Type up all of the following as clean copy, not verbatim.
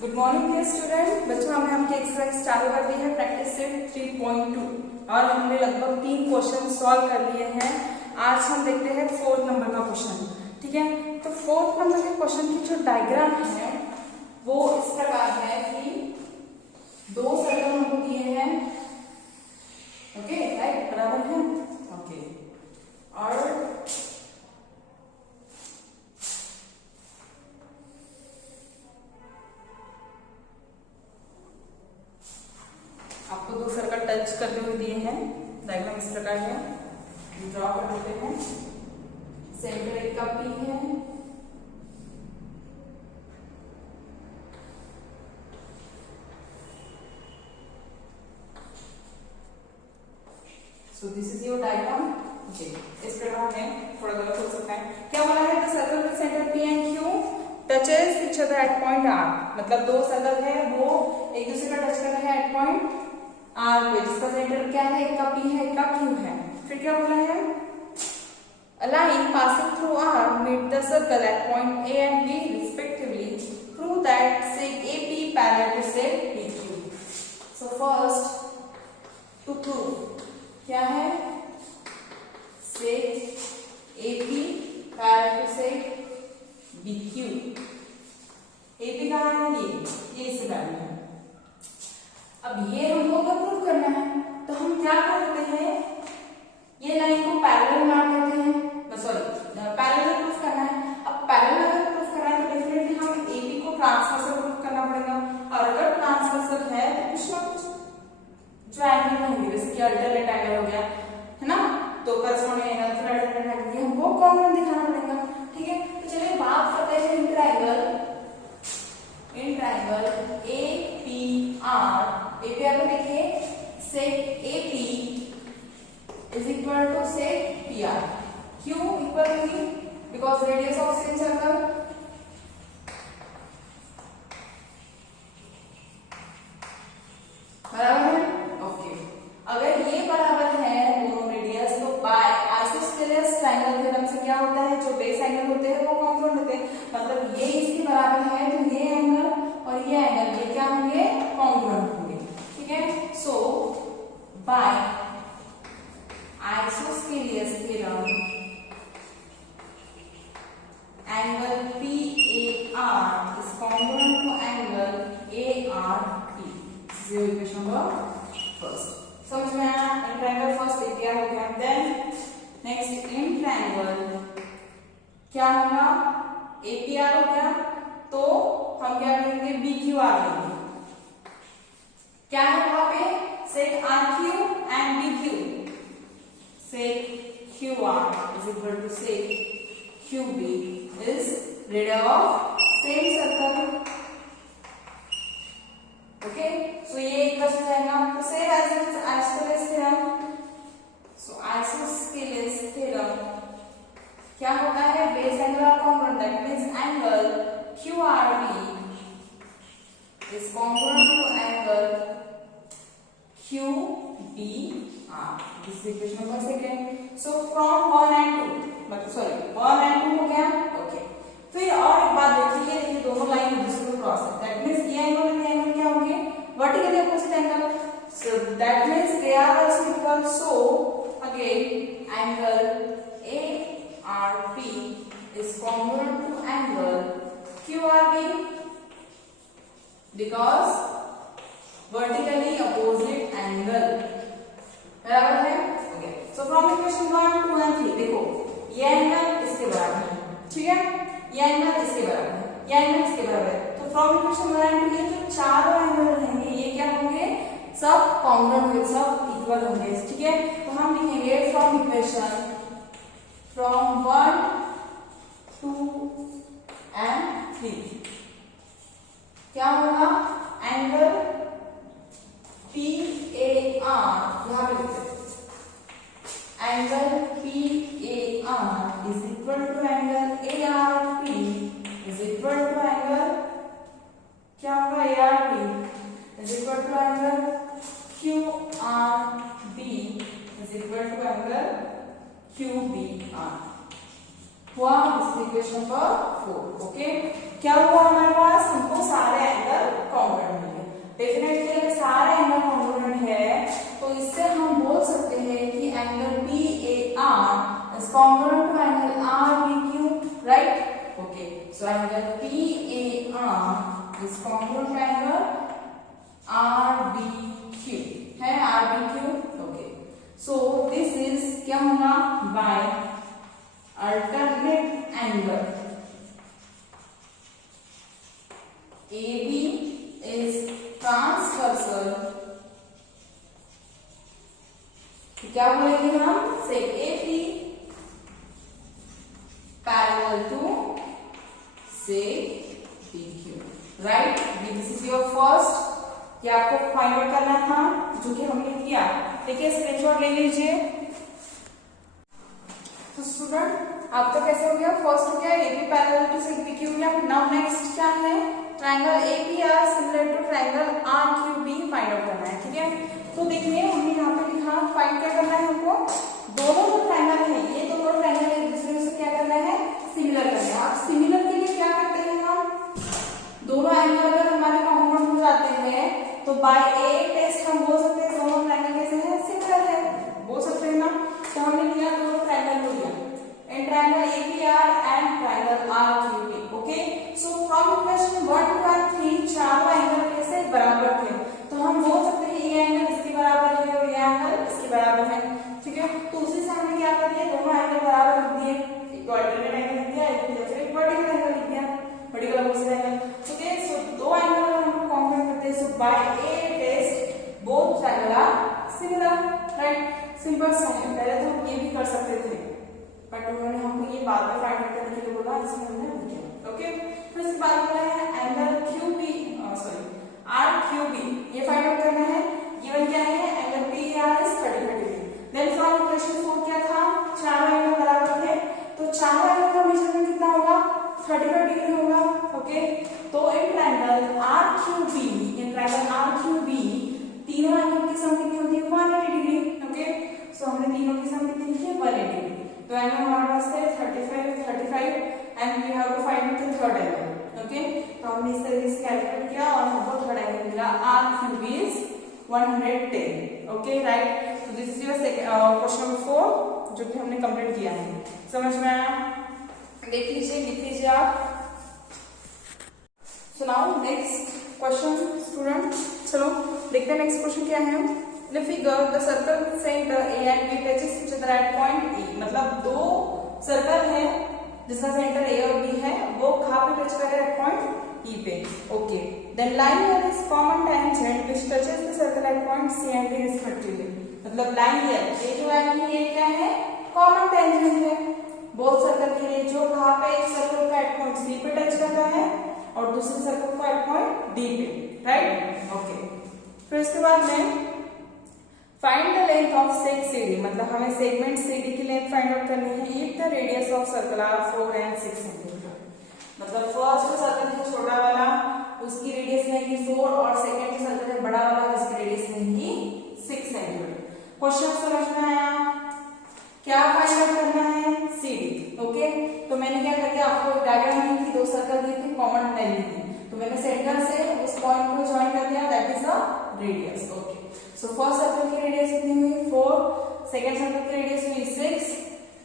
Good morning dear student. बच्चों हमने आपकी एक्सरसाइज चालू कर दी है प्रैक्टिस सेट 3.2 और हमने लगभग 3 क्वेश्चन सॉल्व कर लिए हैं। आज हम देखते हैं 4th नंबर का क्वेश्चन। ठीक है, तो 4th नंबर के क्वेश्चन की जो डायग्राम है वो इस प्रकार है कि 2 सर्कल हमको दिए हैं। ओके राइट, बराबर है। ओके, और आपको 2 सर्कल टच करते हुए दिए हैं। डायग्राम इस प्रकार है, ड्रॉ कर देते हैं। सेंटर एक का पी है, सो this is your diagram. Okay, इस प्रकार में थोड़ा गलत हो सकता है। क्या बोला है? The circle with centre P and Q touches each other at point R. मतलब 2 सर्कल है वो एक दूसरे का टच कर रहे हैं एट पॉइंट आर पे, जिसका सेंटर क्या है? एक का पी है, एक का क्यू है। फिर क्या बोला है? A line passing through R meet the circle at point A and B respectively. Prove that sec AP parallel to sec PQ. So first to prove क्या है? sec AP parallel to sec BQ. AP कहाँ है? ये इस line है। अब ये हमको अगर प्रूव करना है तो हम क्या करते हैं? ये लाइन को पैरेलल मान लेते हैं। पैरेलल प्रूफ करना है। अब पैरेलल अगर प्रूफ करना है तो डेफिनेटली हम एबी को ट्रांसवर्सल प्रूफ करना पड़ेगा, और अगर ट्रांसवर्सल है तो कुछ ना कुछ जो एंगल होंगे, जैसे कि अल्टरनेट एंगल हो गया है ना, तो करस्पॉन्डिंग एंगल फिर अल्टरनेट एंगल हमको कॉमन दिखाना पड़ेगा। ठीक है, तो चलिए बात करते हैं इन ट्रायंगल APR। एपीआर को देखिए, सेक AP is equal to sec PR. Q equal to E because radius of same circle. बराबर है। ओके, अगर ये बराबर है दोनों रेडियस, तो बाय आइसोस्केलेस ट्रायंगल थ्योरम से क्या होता है? जो बेस एंगल होते हैं वो कॉन्ग्रुएंट होते हैं। मतलब ये इसके बराबर है तो ये एंगल और ये एंगल ये क्या होंगे? कॉन्ग्रुएंट होंगे। ठीक है, so by isosceles theorem angle PAR is congruent to angle ARP. This is your equation number first. समझ में आया? इन ट्रायंगल फर्स्ट APR हो गया। देन नेक्स्ट इन ट्रायंगल क्या होगा? APR हो गया, तो हम क्या करेंगे? BQR लेंगे। क्या है वहां पे? सेक RQ and BQ। sec QR is equal to sec QB is radius of same circle. Okay, so ये एक बच जाएगा। तो same as isosceles theorem. So isosceles theorem क्या होता है? base angle are congruent. That means angle QRB is congruent to angle QBR. This is equation number second. So from 1 and 2, मतलब sorry 1 and 2 हो गया। ओके, फिर और एक बात देखिए, ये दोनों लाइन एक दूसरे को क्रॉस है। दैट मींस ये एंगल और ये एंगल क्या होंगे? Vertically opposite angle. So that means they are also equal. So again angle ARP is congruent to angle QRB because vertically opposite angle। बराबर है। Okay, so from equation 1, 2 and 3 देखो, ये angle इसके बराबर है। ठीक है, ये एंगल इसके बराबर है, ये एंगल इसके बराबर है। तो फ्रॉम इक्वेशन 1 and 2 ये जो चारों एंगल रहेंगे ये क्या होंगे? सब कॉन्ग्रुएंट होंगे, सब इक्वल होंगे। ठीक है, तो हम लिखेंगे फ्रॉम इक्वेशन फ्रॉम 1, 2 and 3 क्या होगा? एंगल PAR यहाँ पे लिखते हैं, angle PAR is equal to angle ARP is equal to angle क्या होगा? ARP is equal to angle QRB is equal to angle QBR। हुआ? Equation number 4। ओके, क्या हुआ हमारे पास? हमको सारे angle this congruent triangle RBQ है, RBQ। Okay, so this is क्या होगा, by alternate angle AB is transversal, क्या बोलेंगे हम, say AP parallel to say PQ, right. This is your first, ये आपको फाइंड आउट करना था जो कि हमने किया। देखिए स्क्रीनशॉट ले लीजिए। तो स्टूडेंट आपका कैसे हो गया, फर्स्ट हो गया AB parallel to say PQ हो गया। नाउ नेक्स्ट क्या है, triangle APR similar to triangle RQB find out करना है, ठीक है। तो देखिए हमने यहाँ पे लिखा फाइंड क्या करना है हमको, दोनों जो ट्रायंगल है, ये दोनों ट्रायंगल एक दूसरे से क्या करना है, सिमिलर करना है। आप सिमिलर के लिए क्या करते हैं, हम दोनों एंगल अगर हमारे कॉन्ग्रुएंट हो जाते हैं तो बाय ए टेस्ट हम बोल सकते हैं दोनों ट्रायंगल कैसे हैं, सिमिलर है, बोल सकते हैं ना। तो हमने लिया दोनों ट्रायंगल को लिया, and triangle APR and triangle RQB। Okay, so from equation 1 2 और 3 चारों एंगल कैसे बराबर थे, तो हम बोल सकते हैं ये एंगल इसके बराबर है और ये एंगल इसके बराबर है, ठीक है। तो उसी से हमने क्या कर दिया, दोनों एंगल बराबर लिख दिए, एक अल्टरनेट एंगल लिख दिया, एक वर्टिकल एंगल लिख दिया, vertical opposite angle. Okay, so दो एंगल हम कॉम्पेयर करते हैं, so by A test both triangle are similar, right. Simple सा है, पहले तो हम ये भी कर सकते थे बट उन्होंने हमको ये बाद में फाइंड आउट करने के लिए बोला, इसलिए हमने वो किया। ओके, फिर इसके बाद बोला है एंगल QB सॉरी RQB, ये फाइंड आउट करना है। गिवन क्या है, angle PR is 30 degree. Then from equation 4 क्या था, चारों एंगल बराबर थे, तो चारों एंगल का मेजरमेंट कितना होगा, 35 डिग्री होगा। ओके, तो in triangle RQB, in triangle RQB तीनों एंगल की सम कितनी होती है, 180 डिग्री। ओके, सो हमने तीनों की सम कितनी लिखी है, 180 डिग्री। तो एंगल हमारे पास है 35 and we have to find the third angle. Okay, तो हमने इस तरीके से कैलकुलेट किया और हमको थर्ड एंगल मिला, RQB इज 110। Okay, right. तो this is your question number 4 जो कि हमने कंप्लीट किया है। समझ में आया, देख लीजिए, लिख लीजिए आप। So now next question student, चलो देखते हैं नेक्स्ट क्वेश्चन क्या है। In the figure, the circle with center A and B touches each other at point E। मतलब दो सर्कल है जिसका सेंटर A और B है, वो कहाँ पे टच कर रहे हैं, पॉइंट E पे। Okay, then line here is common tangent which touches the circle at point C and D respectively। मतलब लाइन here, ये जो लाइन है ये क्या है, कॉमन टेंजेंट है बोथ सर्कल के लिए, जो कहाँ पे एक सर्कल का एट पॉइंट C पे टच करता है और दूसरे सर्कल को एट पॉइंट D पे, राइट। ओके, फिर इसके बाद में find the length of seg CD, मतलब हमें सेगमेंट CD की लेंथ फाइंड आउट करनी है if the radius of circle are 4 and 6 centimetre. मतलब फर्स्ट जो सर्कल है छोटा वाला उसकी रेडियस रहेगी 4 और सेकंड जो सर्कल है बड़ा वाला जिसकी रेडियस रहेगी 6 सेंटीमीटर। क्वेश्चन समझ में आया, क्या फाइंड आउट करना है, CD। ओके, तो मैंने क्या कर दिया, आपको डायग्राम दी थी, दो सर्कल दी थी, कॉमन लाइन दी थी, तो मैंने सेंटर से उस पॉइंट को ज्वाइन कर दिया, that is the radius. Okay, so first circle की रेडियस कितनी हुई, 4, सेकंड सर्कल की रेडियस हुई 6,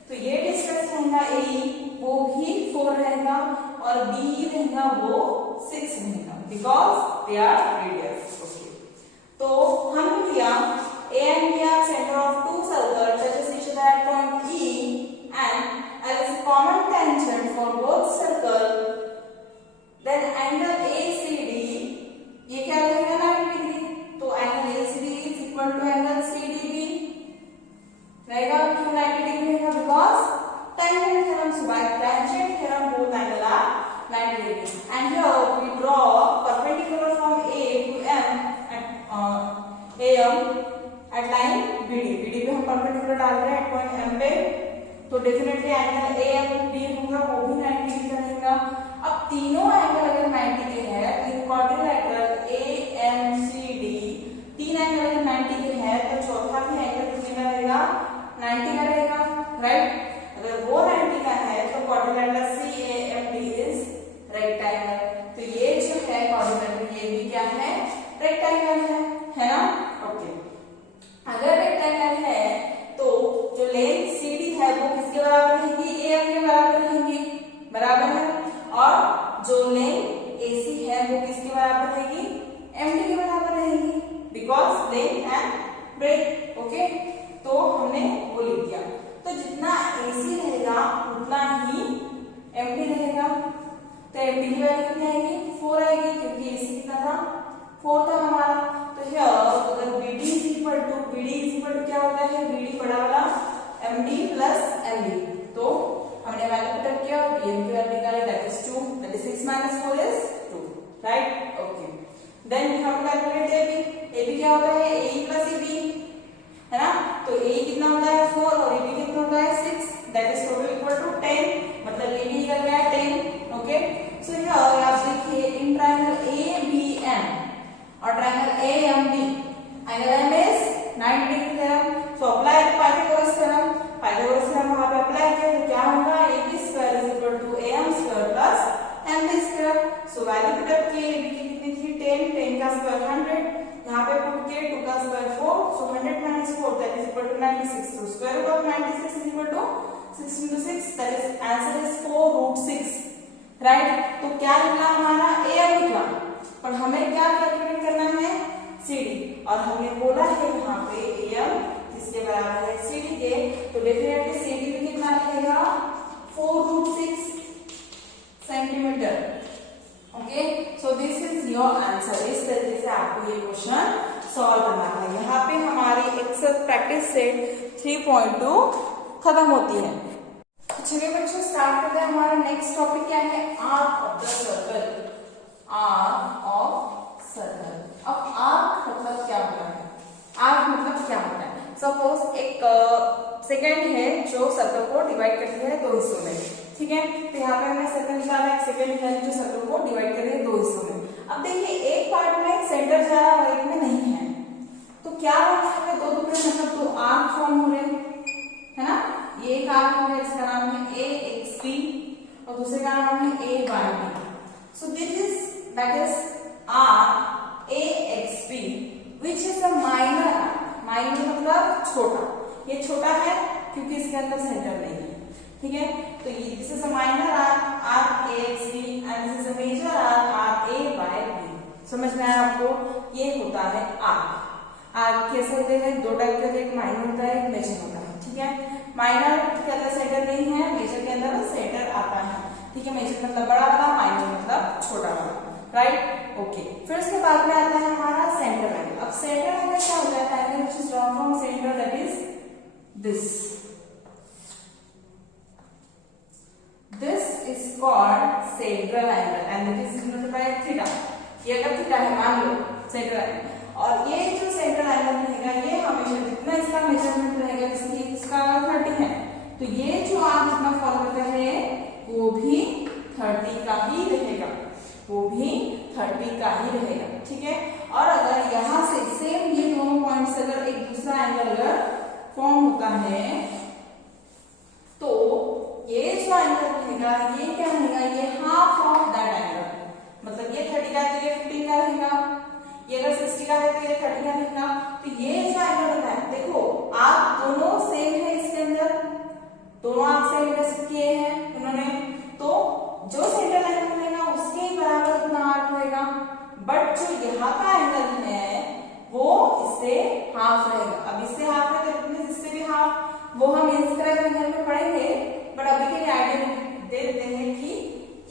तो ये डिस्टेंस रहेगा A वो भी 4 रहेगा और B रहेगा वो 6 रहेगा, because they are radius. Okay, तो हमने लिया A and B are center of two circles touches each other at point E and as a common tangent for both circle, then angle ACD ये क्या रहेगा, 90 degree. तो angle ACD is equal to angle CDB रहेगा, क्यों 90 degree रहेगा, because tangent theorem, so by tangent theorem both angle are 90 degree, and here we draw perpendicular from A to M at AM at line BD पे हम perpendicular डाल रहे हैं point M पे, तो डेफिनेटली एंगल AMB होगा वो भी 90 डिग्री का रहेगा। अब तीनों एंगल अगर 90 के हैं तो इन क्वाड्रिलेटरल AMCD तीन एंगल अगर 90 के हैं तो चौथा भी एंगल कितना रहेगा, 90 का रहेगा, राइट। अगर वो 90 का है तो क्वाड्रिलेटरल CAMD इज रेक्टेंगल, तो ये जो है क्वाड्रिलेटरल ये भी क्या है, रेक्टेंगल है ना। ओके, अगर रेक्टेंगल है तो जो लेंथ CD है वो किसके बराबर रहेगी, AM के बराबर रहेगी, बराबर है, और जो लेंथ AC है वो किसके बराबर रहेगी, MD के बराबर रहेगी, because length and breadth. Okay, तो हमने वो लिख दिया। तो जितना AC रहेगा उतना ही MD रहेगा। तो MD की वैल्यू कितनी आएगी, 4 आएगी, क्योंकि AC कितना था, 4 था हमारा। तो अगर BD इज इक्वल टू क्या होता है, BD बड़ा वाला MD प्लस MD। तो हमने वैल्यू पुट किया, BM की वैल्यू निकाली, that is 2, that is 6 minus 4 is 2, right. Okay, then we have to calculate AB क्या होता है, AE प्लस AB, है ना। तो AE कितना होता है 4 और AB कितना होता है 6, that is total equal to 10, मतलब AB निकल गया 10। ओके, सो हियर आप देखिए इन ट्रायंगल ABM और triangle AMD, angle M is 90 degree theorem. So apply Pythagoras theorem, Pythagoras theorem वहां पे अप्लाई किया तो क्या होगा, AB square is equal to AM square plus MD square. So value put up किए, AB की कितनी थी 10, 10 का स्क्वायर 100, यहाँ पे पुट किए 2 का square 4, so 100 minus 4 that is equal to 96। So square root of 96 is equal to 6 into 6, that is answer is 4√6, right. तो क्या निकला हमारा, AM निकला, पर हमें क्या कैलकुलेट करना है, CD, और हमने बोला है यहाँ पे AM जिसके बराबर है CD के, तो डेफिनेटली CD भी कितना रहेगा, 4√6 centimetre. Okay, so this is your answer. इस तरीके से आपको ये क्वेश्चन सॉल्व करना है। यहाँ पे हमारी एक्सेल प्रैक्टिस सेट 3.2 खत्म होती है। चलिए बच्चों स्टार्ट करते हैं। हमारा नेक्स्ट टॉपिक क्या है, arc of the circle. Arc of circle. अब आर्क मतलब क्या होता है, आर्क मतलब क्या होता है, सपोज एक सेकंड है जो सर्कल को डिवाइड करती है 2 हिस्सों में, ठीक है। तो यहाँ पे हमने सर्कल निकाला, एक सेकंड है जो सर्कल को डिवाइड कर रही है 2 हिस्सों में। अब देखिए एक पार्ट में सेंटर जा रहा है, एक में नहीं है, तो क्या हो रहा है, 2 टुकड़े मतलब 2 आर्क फॉर्म हो रहे हैं, है ना। ये एक आर्क हो गया, इसका नाम है AXB और दूसरे का नाम है AYB। So this is that is arc AXB which is a minor arc. Minor मतलब छोटा, ये छोटा है क्योंकि इसके अंदर सेंटर नहीं है, ठीक है। तो ये this is a minor arc AXB and this is a major arc AYB। समझ में आया आपको, ये होता है आर्क। आर्क कैसे होते हैं, 2 टाइप के होते हैं, एक माइनर होता है, एक मेजर होता है, ठीक है। माइनर के अंदर सेंटर नहीं है, मेजर के अंदर सेंटर आता है, ठीक है। मेजर मतलब बड़ा वाला, माइनर मतलब छोटा वाला, राइट। ओके, फिर उसके बाद में आता है हमारा सेंटर एंगल। अब सेंटर एंगल क्या होता है, angle which is drawn from centre, that is this. This is called central angle and it is denoted by theta. ये अगर थीटा है मान लो सेंट्रल एंगल, और ये जो सेंट्रल एंगल रहेगा ये हमेशा जितना इसका मेजरमेंट रहेगा, जैसे इसका 30 है तो ये जो आप जितना फॉलो करते हैं वो भी 30 का ही रहेगा, वो भी 30 का ही रहेगा, ठीक है। और अगर यहाँ से सेम ये दोनों पॉइंट्स अगर एक दूसरा एंगल अगर फॉर्म होता है तो ये जो एंगल रहेगा ये क्या रहेगा, ये हाफ ऑफ दैट एंगल, मतलब ये 30 का है तो ये 15 का रहेगा, ये अगर 60 का है तो ये 30 का रहेगा। तो ये जो एंगल होता है, देखो आप दोनों सेम है, इसके अंदर दोनों आप सेम इंटरसेक्ट किए हैं उन्होंने, तो जो सेंट्रल एंगल रहेगा उसके बराबर उतना आर्क होएगा, बट जो यहाँ का एंगल है वो इससे हाफ रहेगा। अब इससे हाफ है तो इससे भी हाफ, वो हम इंस्क्राइब एंगल में पढ़ेंगे, बट अभी के लिए आइडिया दे देते हैं कि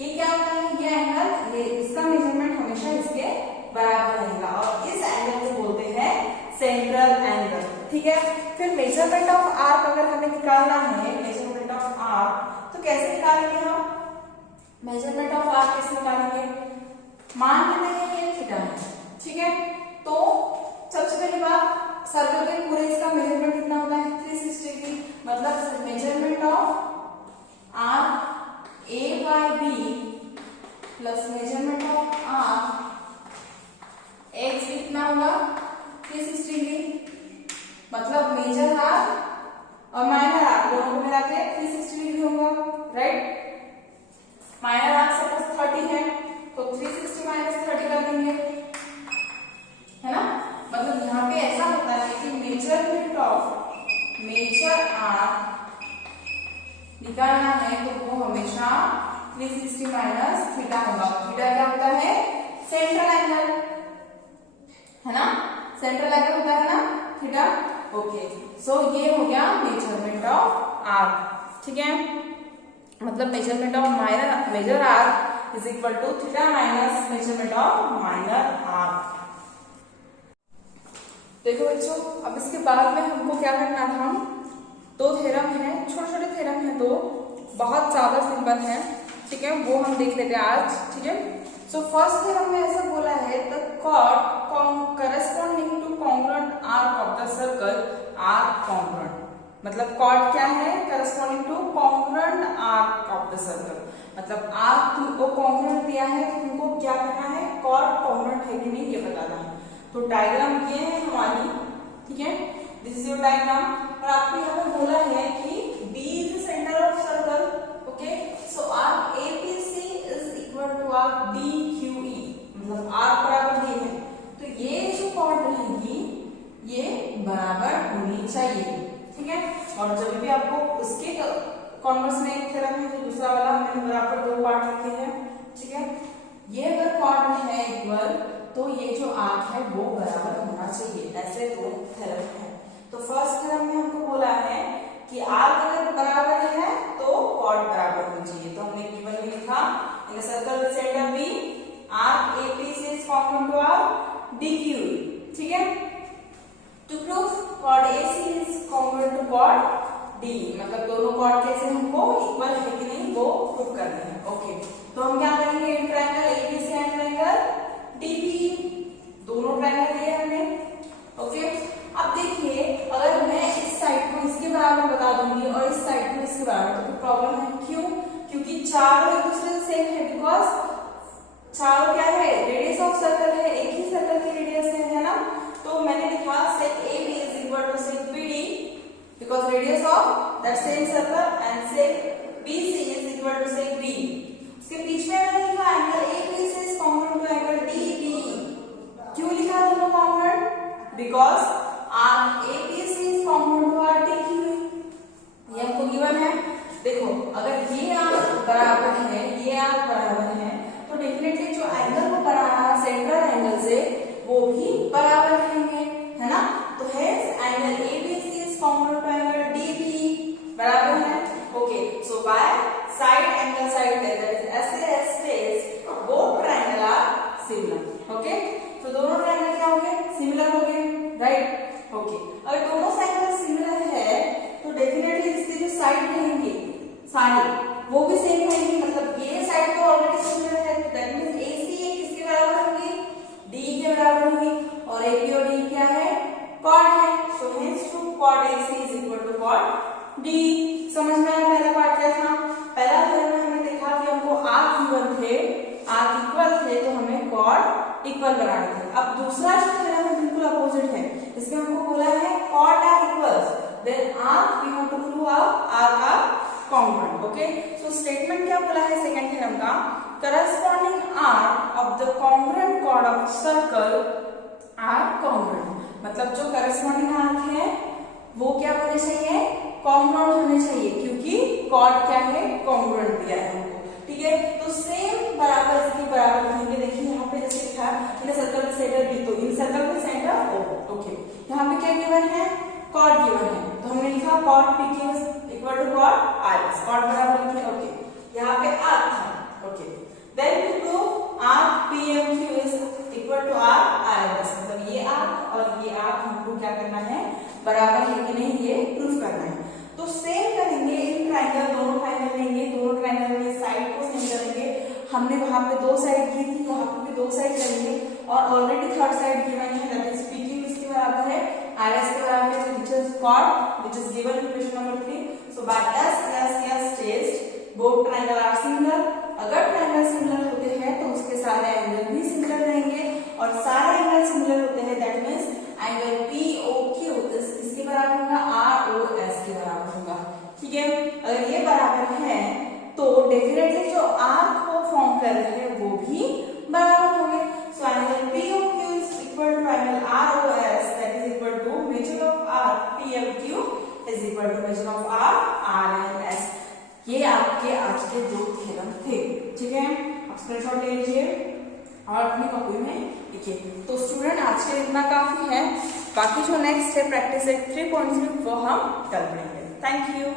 ये क्या होता है, ये एंगल, ये इसका मेजरमेंट हमेशा इसके बराबर रहेगा और इस एंगल को बोलते हैं सेंट्रल एंगल, ठीक है। फिर मेजरमेंट ऑफ आर्क अगर हमें निकालना है, मेजरमेंट ऑफ आर्क तो कैसे निकालेंगे हम, मेजरमेंट ऑफ आर्क कैसे निकालेंगे, मान लेते हैं ये थीटा है, ठीक है। तो सबसे पहली बात सर्कल के पूरे इसका मेजरमेंट कितना होता है 360 डिग्री, मतलब measurement of arc AYB plus measurement of arc X कितना होगा 360 डिग्री, मतलब मेजर आर्क और माइनर आर्क दोनों को मिला के 360 डिग्री होगा, राइट। माइनर आर्क सपोज 30 है तो 360 माइनस 30 कर देंगे, है ना। मतलब यहाँ पे ऐसा होता है कि मेजरमेंट ऑफ मेजर आर्क निकालना है तो वो हमेशा 360 माइनस थीटा होगा। थीटा क्या होता है सेंट्रल एंगल होता है ना थीटा। ओके, सो ये हो गया मेजरमेंट ऑफ आर्क, ठीक है। मतलब measurement of major arc is equal to theta minus measurement of minor arc. देखो बच्चों, अब इसके बाद में हमको क्या करना था, दो थ्योरम है, छोटे छोटे थ्योरम है, दो बहुत ज्यादा सिंपल है, ठीक है, वो हम देख लेते हैं आज, ठीक है। सो फर्स्ट थ्योरम में ऐसा बोला है the chord corresponding to congruent arc of the circle are congruent. मतलब कॉर्ड क्या है, corresponding to congruent arc of the circle, मतलब आर्क को कॉन्ग्रुएंट दिया है तो तुमको क्या करना है, कॉर्ड कॉन्ग्रुएंट है कि नहीं ये बताना है। तो डायग्राम ये है हमारी, ठीक है, दिस इज योर डायग्राम। और आपको यहाँ पे बोला है कि B is the centre of circle, okay, so arc APC is equal to arc DQE, मतलब आर्क बराबर ये है, तो ये जो कॉर्ड रहेगी ये बराबर होनी चाहिए, ठीक है। और जब भी आपको उसके कॉन्वर्स में एक थ्योरम है जो दूसरा वाला हमने बराबर दो पार्ट लिखे हैं, ठीक है, ये अगर कॉर्ड है इक्वल तो ये जो आर्क है वो बराबर होना चाहिए, ऐसे दो थ्योरम है। तो फर्स्ट थ्योरम में हमको बोला है कि आर्क अगर बराबर है तो कॉर्ड बराबर होना चाहिए, तो हमने गिवन में लिखा in the circle centre B arc APC is congruent to arc DQE, ठीक है। To prove chord AC is congruent to chord DE, मतलब दोनों कॉर्ड कैसे हमको इक्वल है कि नहीं वो प्रूव करना है, ओके। तो हम क्या करेंगे, triangle ABC and triangle DBE, दोनों ट्रायंगल दिए हमने, ओके। अब देखिए अगर मैं इस साइड को इसके बराबर बता दूंगी और इस साइड को इसके बराबर, तो प्रॉब्लम है, क्यों, क्योंकि चारों एक दूसरे से सेम है, बिकॉज चारों क्या है, रेडियस ऑफ सर्कल है, एक ही सर्कल की रेडियस है ना। तो मैंने लिखा sec AB is equal to sec BD because radius of that same circle and sec BC is equal to sec BE। उसके बीच में मैंने लिखा angle APC is congruent to angle DBE। क्यों लिखा दोनों congruent, because arc APC is congruent to arc DQE, ये हमको given है। देखो अगर ये आर्क बराबर है, ये आर्क बराबर है, तो डेफिनेटली जो एंगल वो बना रहा है सेंट्रल एंगल से वो भी बराबर रहेंगे, है ना। तो है angle ABC is congruent to angle DBE, बराबर है, okay. So by side angle side that is SAS states both triangle are similar, okay. तो दोनों ट्रायंगल क्या हो गए, सिमिलर हो गए, राइट, ओके। अगर दोनों साइड सिमिलर है तो डेफिनेटली इसके जो साइड रहेंगे साइड वो भी सेम रहेंगी, मतलब ये साइड तो ऑलरेडी सिमिलर है, तो दैट मींस AC किसके बराबर होगी, DE के बराबर होगी, और AP और DE क्या है, कॉर्ड है, so hence to chord AC is equal to chord DE। समझ में आया पहला पार्ट क्या था, पहला थ्योरम में हमने देखा कि हमको आर्क इक्वल थे, आर्क इक्वल थे तो हमें कॉर्ड इक्वल बनाने थे। अब दूसरा जो थ्योरम है बिल्कुल अपोजिट है, इसमें हमको बोला है chord are equals then arc we have to prove arc are congruent, okay. So statement क्या बोला है सेकंड थ्योरम का, corresponding arc of the congruent chord of circle are congruent, मतलब जो करस्पॉन्डिंग आर्क है वो क्या होने चाहिए, कॉन्ग्रुएंट होने चाहिए, क्योंकि कॉर्ड क्या है, कॉन्ग्रुएंट दिया है हमको, ठीक है। तो सेम बराबर इसके बराबर रहेंगे, देखिए यहाँ पे जैसे लिखा है इन सर्कल सेंटर B, तो इन सर्कल पे सेंटर O, ओके। यहाँ पे क्या गिवन है, कॉर्ड गिवन है, तो हमने लिखा chord PQ equal to chord RS, chord बराबर लिखे, ओके। यहाँ पे आर्क था, okay. Then to prove arc PMQ is equal to arc RS, मतलब ये आर्क और ये आर्क हमको क्या करना है, बराबर है कि नहीं ये प्रूफ करना है। तो सेम करेंगे इन ट्रायंगल, दोनों ट्रायंगल लेंगे, दोनों ट्रायंगल में साइड को सेम करेंगे, हमने वहां पे दो साइड की थी, यहाँ पे भी दो साइड करेंगे, और ऑलरेडी थर्ड साइड गिवन है दैट इज PQ इसके बराबर है, RS के बराबर है, which is chord which is given equation number 3। So by S test both triangle are similar, अगर ट्रायंगल सिमिलर होते हैं तो उसके सारे एंगल भी सिमिलर रहेंगे, और सारे एंगल सिमिलर होते हैं दैट मींस एंगल POQ इसके बराबर होगा, ROS के बराबर होगा, ठीक है। अगर ये बराबर है तो डेफिनेटली जो आर्क को फॉर्म कर रहे हैं वो भी बराबर होंगे। So angle POQ is equal to angle ROS that is equal to measure of arc PMQ is equal to measure of arc RMS। ये आपके आज के दो थ्योरम थे, ठीक है। आप स्क्रीनशॉट ले लीजिए और अपनी कॉपी में लिखिए। तो स्टूडेंट आज के लिए इतना काफी है, बाकी जो नेक्स्ट है प्रैक्टिस 3.0 वो हम कल पढ़ेंगे। Thank you.